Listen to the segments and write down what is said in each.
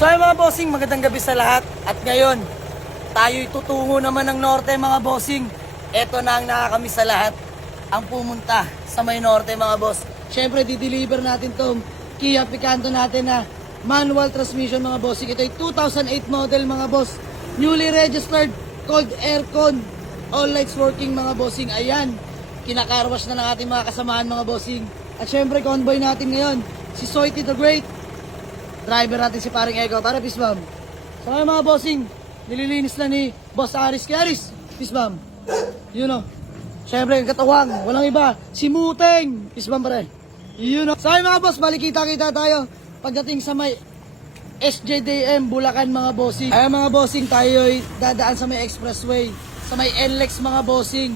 So ay mga bossing, magandang gabi sa lahat. At ngayon, tayo'y tutungo naman ng norte mga bossing. Ito na ang nakakamiss sa lahat, ang pumunta sa may norte mga boss. Siyempre, di-deliver natin tong Kia Picanto natin na manual transmission mga bossing. Ito ay 2008 model mga boss. Newly registered, cold aircon, all lights working mga bossing. Ayan, kinakarwash na ng ating mga kasamahan mga bossing. At syempre, convoy natin ngayon, si Soity the Great. Driver natin si paring Ego. Para, peace ma'am. So ngayon mga bossing, nililinis na ni Boss Aris. Kaya Aris, peace ma'am. Yun o. Siyempre, katawang, walang iba. Si Muteng. Peace ma'am pare. Yun o. So ngayon mga boss, balikita-kita tayo. Pagdating sa may SJDM, Bulacan mga bossing. Ay mga bossing, tayo'y dadaan sa may expressway. Sa may NLEX mga bossing.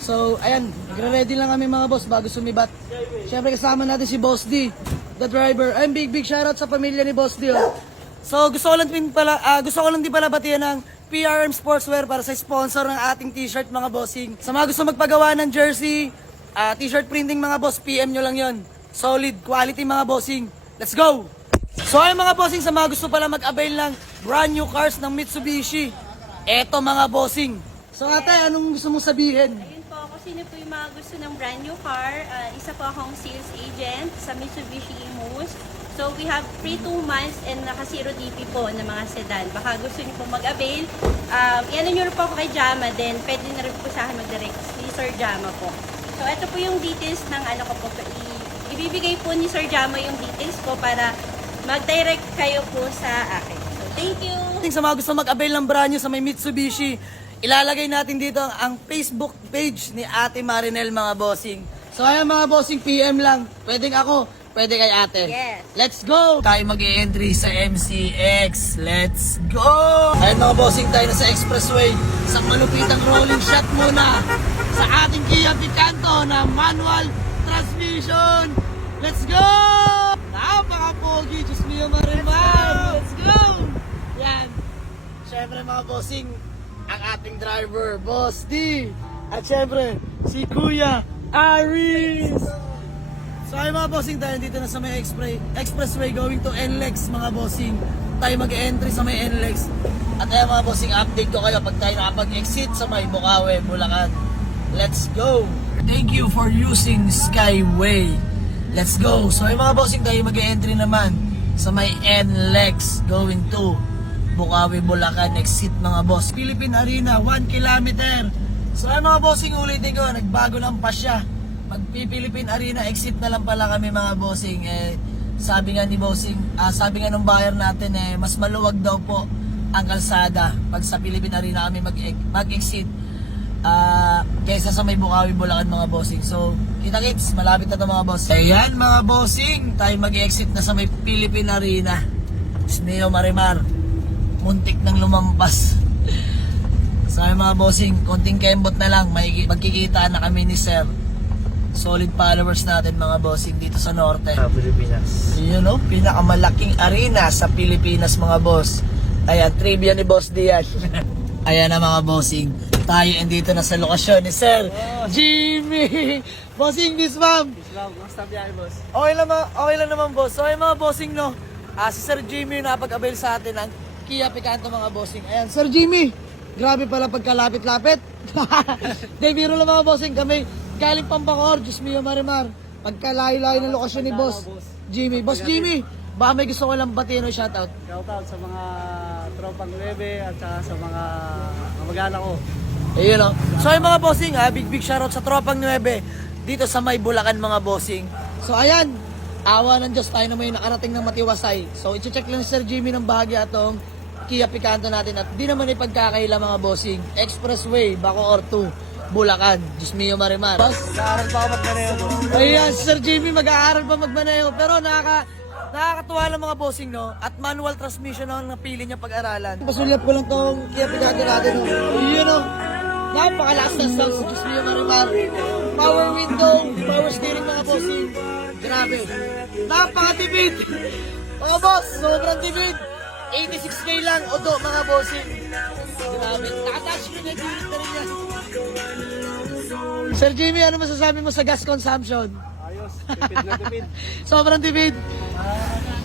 So, ayan, nagre-ready lang kami mga boss bago sumibat. Siyempre kasama natin si Boss D, the driver. Ayun, big shoutout sa pamilya ni Boss D. Oh. So, gusto ko lang din pala batiyan ng PRM Sportswear para sa sponsor ng ating t-shirt mga bossing. Sa mga gusto magpagawa ng jersey, t-shirt printing mga boss, PM nyo lang yon. Solid quality mga bossing. Let's go! So ayun mga bossing, sa mga gusto pala mag-avail ng brand new cars ng Mitsubishi, eto mga bossing. So ate, anong gusto mong sabihin? Ayun po, kung sino po yung mga gusto ng brand new car, isa po akong sales agent sa Mitsubishi Imus. So we have free 2 months and naka 0 DP po na mga sedan. Baka gusto niyo po mag-avail, i-ano nyo rin po ako kay Jama, then pwede na rin po sa akin mag-direct ni Sir Jama po. So ito po yung details ng ano ko po, ibibigay po ni Sir Jama yung details ko para mag-direct kayo po sa akin. So thank you! Sa mga gusto mag-avail ng brand new sa may Mitsubishi, ilalagay natin dito ang Facebook page ni Ate Marinel mga bossing. So ayan mga bossing, PM lang. Pwedeng ako, pwede kay ate. Yes. Let's go! Tayo mag-e-entry sa MCX. Let's go! Ayan mga bossing, tayo na sa expressway. Sa malupitang rolling shot muna sa ating Kia Picanto na manual transmission. Let's go! Napaka-pogi! Diyos mio marimar! Let's go! Yan. Siyempre mga bossing, ang ating driver, Boss D. At siyempre, si Kuya Aris. So ay mga bossing, tayo dito na sa may expressway going to NLEX mga bossing. Tayo mag-entry sa may NLEX. At ay mga bossing, update ko kayo pag tayo nakapag-exit sa may Bukawi, Bulacan. Let's go! Thank you for using Skyway. Let's go! So ay mga bossing, tayo mag-entry naman sa may NLEX going to Bukawi, Bulacan. Exit mga boss. Philippine Arena, 1 kilometer. So ay mga bossing, ulitin ko, nagbago ng pasya. Magpi-Philippine Arena, exit na lang pala kami mga bossing. Sabi nga ni bossing, sabi nga ng buyer natin, mas maluwag daw po ang kalsada pag sa Philippine Arena kami mag-exit kaysa sa may Bukawi, Bulacan mga bossing. So, kita-kits, malapit na ito mga boss. Ayan mga bossing, tayo mag-exit na sa may Philippine Arena. Sneo Marimar, muntik nang lumampas. So, ayan mga bossing, konting kembot na lang, magkikita na kami ni Sir. Solid followers natin mga bossing dito sa norte. Sa Pilipinas. Yun o, pinakamalaking arena sa Pilipinas mga boss. Ayan, trivia ni Boss Dian. Ayan na mga bossing, tayo andito na sa lokasyon ni Sir Jimmy. Bossing, bis ma'am. Islam, kumusta biyahe boss? Okay lang naman boss. So ay mga bossing no, si Sir Jimmy yung napag-avail sa atin ng Kia Picanto mga bossing. Ayan, Sir Jimmy, grabe pala pagkalapit-lapit. De, biro lang mga bossing, kami galing Pampacor, Diyos mio marimar. Pagkalayo-layo ng lokasyon ni Boss Jimmy. Boss Jimmy, baka may gusto ko lang batiin o shoutout. Shoutout sa mga tropang Nueve at saka sa mga kamag-anak ko. Ayun o. So ay mga bossing, big shoutout sa Tropang 9 dito sa may Bulacan mga bossing. So ayan, awa ng Diyos, tayo naman yung nakarating ng matiwasay. So i-check lang si Sir Jimmy ng bahagya atong Kia Picanto natin at di naman ipagkakaila mga bossing. Expressway, Bacoor 2, Bulacan. Diyos mio marimar. Nag-aaral pa ako magmaneho boss. Ayan, si Sir Jimmy mag-aaral pa magmaneho. Pero nakakatuwa lang mga bossing, no? At manual transmission ang napili niya pag-aralan. Pasulyap ko lang tong Kia Picanto natin, no? Yun, no? Napakalakas ng sound sa Diyos mio marimar. Power window, power steering mga bossing. Grabe. Napakatipid. Oh boss, sobrang tipid. 86k lang, odo mga bossing. Grabe. Naka-touchscreen na rin yan. Sir Jimmy, ano masasabi mo sa gas consumption? Ayos, tipid na tipid. Sobrang tipid.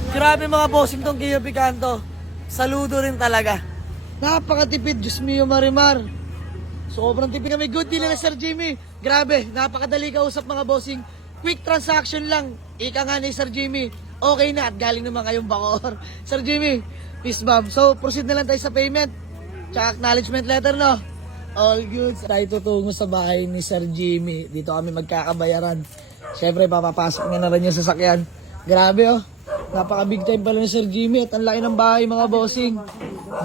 Grabe mga bossing tong Kia Picanto. Saludo rin talaga. Napakatipid, Diyos mio Marimar. Sobrang tipid kami. Good deal na Sir Jimmy. Grabe, napakadali kausap mga bossing. Quick transaction lang. Ika nga ni Sir Jimmy. Okay na at galing naman kayong Bacoor. Sir Jimmy, peace bomb. So, proceed na lang tayo sa payment. Tsaka acknowledgement letter, no? All good. Tayo tutungo sa bahay ni Sir Jimmy. Dito kami magkakabayaran. Siyempre, papapasok niya na rin yung sasakyan. Grabe, oh. Napaka big time pala ni Sir Jimmy at ang laki ng bahay mga bossing.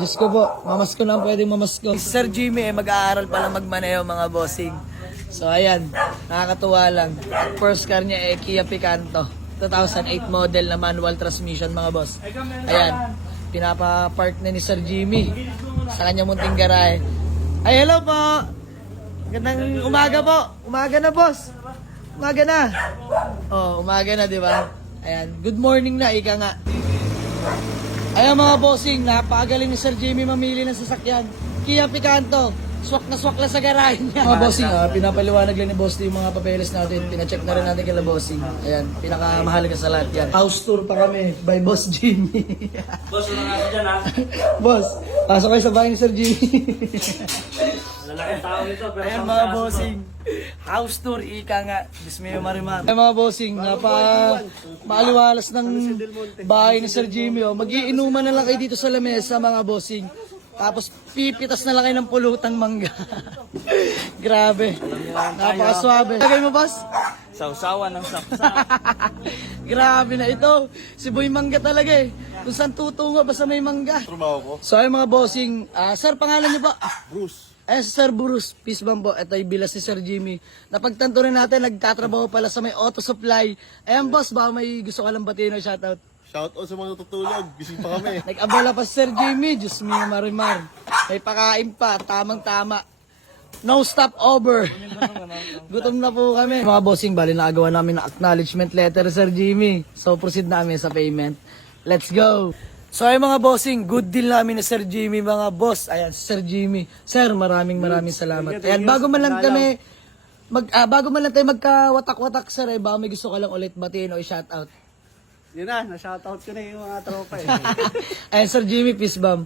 Diyos ko po, mamasko na ang pwedeng mamasko. Si Sir Jimmy mag-aaral pala magmaneho mga bossing. So ayan, nakakatuwa lang. At first car niya Kia Picanto. 2008 model na manual transmission mga boss. Ayan, pinapapark na ni Sir Jimmy sa kanyang munting garahe. Ay, hello po! Gandang umaga po! Umaga na boss! Umaga na! Oh, umaga na di ba? Ayan, good morning na, ika nga. Ayan mga bossing, napakagaling ni Sir Jimmy mamili ng sasakyan. Kia Picanto, swak na swak lang sa garahe niya. Mga bossing, pinapaliwanag lang ni Boss yung mga papeles natin. Pina-check na rin natin kila bossing. Ayan, pinakamahalaga sa lahat yan. House tour pa kami by Boss Jimmy. Boss, wala nga ako dyan ha. Boss, pasok kayo sa bahay ni Sir Jimmy. Lalaking tao nito. Pero Ayan mga bossing, house tour, ika nga. Bismillah Marimar. Ayan mga bossing, maaliwalas ng bahay ni Sir Jimmy. Oh. Mag-iinuman na lang kayo dito sa lamesa mga bossing. Tapos pipitas na lang kayo ng pulutang mangga. Grabe. Napakaswabe. Lagay mo boss? Sausawan ng sapsa. Grabe na ito. Si Boy Mangga talaga eh. Kung saan tutungo basta may mangga. So ay mga bossing, sir pangalan niyo ba? Bruce. Sir Bruce, peace bomb po. Ito yung bilas si Sir Jimmy. Napagtanto rin natin, nagtatrabaho pala sa may auto supply. Ayan boss, ba may gusto ka lang batiin o shoutout? Shout out sa mga natutulog. Gising pa kami. Nag-abala pa si Sir Jimmy, Diyos mio Marimar. May pakain pa, tamang-tama. No stop over. Gutom na po kami. Mga bossing, bali nakagawa namin ng acknowledgement letter Sir Jimmy. So proceed namin sa payment. Let's go. So ay mga bossing, good deal namin ni Sir Jimmy mga boss. Ayan, Sir Jimmy. Sir, maraming salamat. Ayan, bago man lang tayo magkawatak-watak sir, baka may gusto ka lang ulit batiin o i-shoutout. Yun na, na-shoutout ko na yung mga tropa eh. Ayan, Sir Jimmy, peace bomb.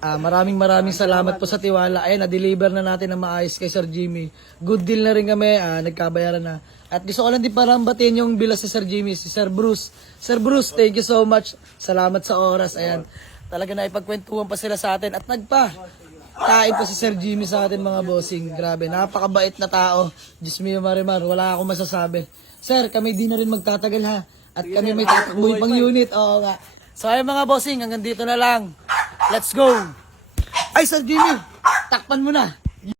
Maraming salamat po sa tiwala. Ayan, na-deliver na natin ng maayos kay Sir Jimmy. Good deal na rin kami, nagkabayaran na. At gusto ko lang din parang batiin yung bilas si Sir Jimmy, si Sir Bruce. Sir Bruce, thank you so much. Salamat sa oras. Ayan, talaga na ipagkwentuhan pa sila sa atin. At kain pa si Sir Jimmy sa atin mga bossing. Grabe, napakabait na tao. Diyos mio Marimar, wala akong masasabi. Sir, kami di na rin magtatagal ha. At kami may tatakbuhin pang unit. Oo nga. So ayun mga bossing, hanggang dito na lang. Let's go! Ay, Sir Jimmy, takpan mo na.